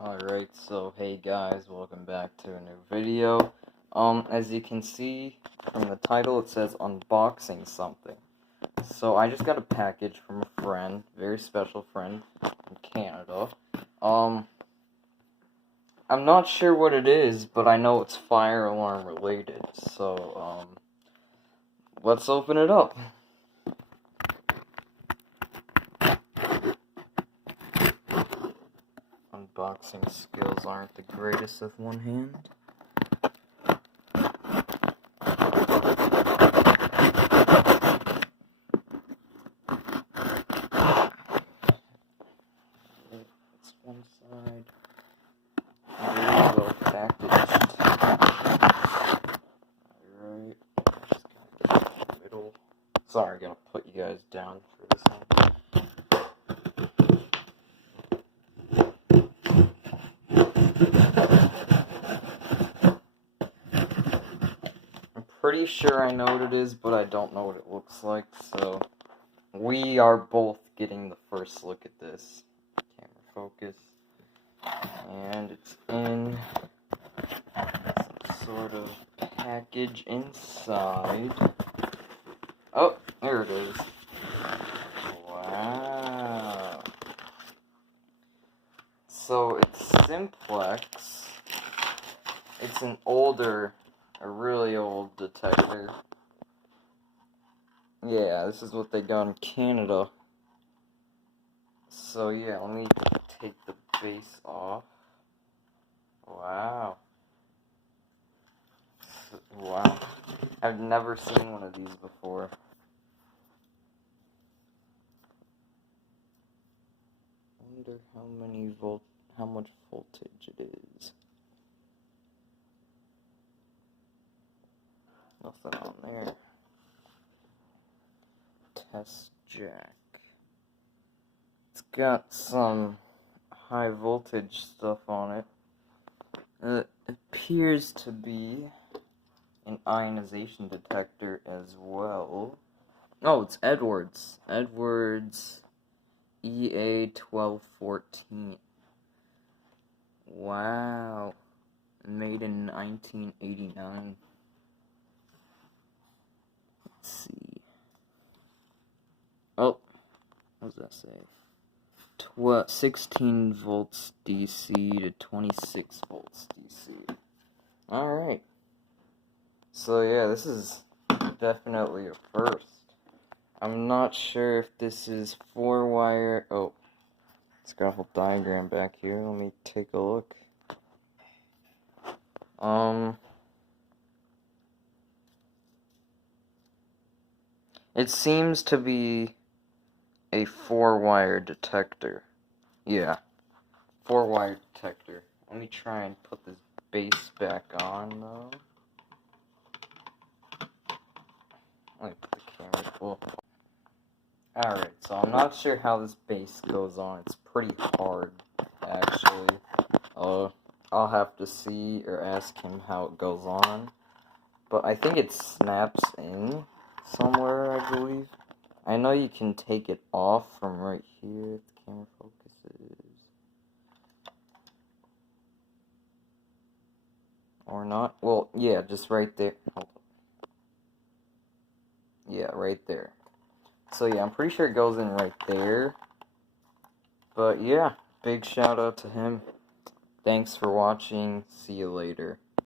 Alright, so hey guys, welcome back to a new video. As you can see from the title, it says unboxing something. So I just got a package from a friend, very special friend from Canada. I'm not sure what it is, but I know it's fire alarm related. So, let's open it up. Unboxing skills aren't the greatest of one hand. That's one side. Very well packaged. Alright. Middle. Sorry, gonna put you guys down for this one. I'm pretty sure I know what it is, but I don't know what it looks like, so we are both getting the first look at this. Camera focus. And it's in some sort of package inside. Oh, there it is. Wow. So it's Simplex. It's an older, a really old detector. Yeah, this is what they got in Canada. So yeah, let me take the base off. Wow. Wow. I've never seen one of these before. I wonder how much voltage it is. Nothing on there. Test jack. It's got some high voltage stuff on it. It appears to be an ionization detector as well. Oh, it's Edwards. Edwards EA1214. Wow. Made in 1989. Let's see. Oh, what does that say? 16 volts DC to 26 volts DC. Alright. So yeah, this is definitely a first. I'm not sure if this is 4-wire. Oh, it's got a whole diagram back here. Let me take a look. It seems to be a 4-wire detector. Yeah, 4-wire detector. Let me try and put this base back on, though. Let me put the camera full. Alright, so I'm not sure how this base goes on. It's pretty hard, actually. I'll have to see or ask him how it goes on. But I think it snaps in somewhere, I believe. I know you can take it off from right here if the camera focuses. Or not. Well, yeah, just right there. Hold on. Yeah, right there. So yeah, I'm pretty sure it goes in right there. But yeah, big shout out to him. Thanks for watching. See you later.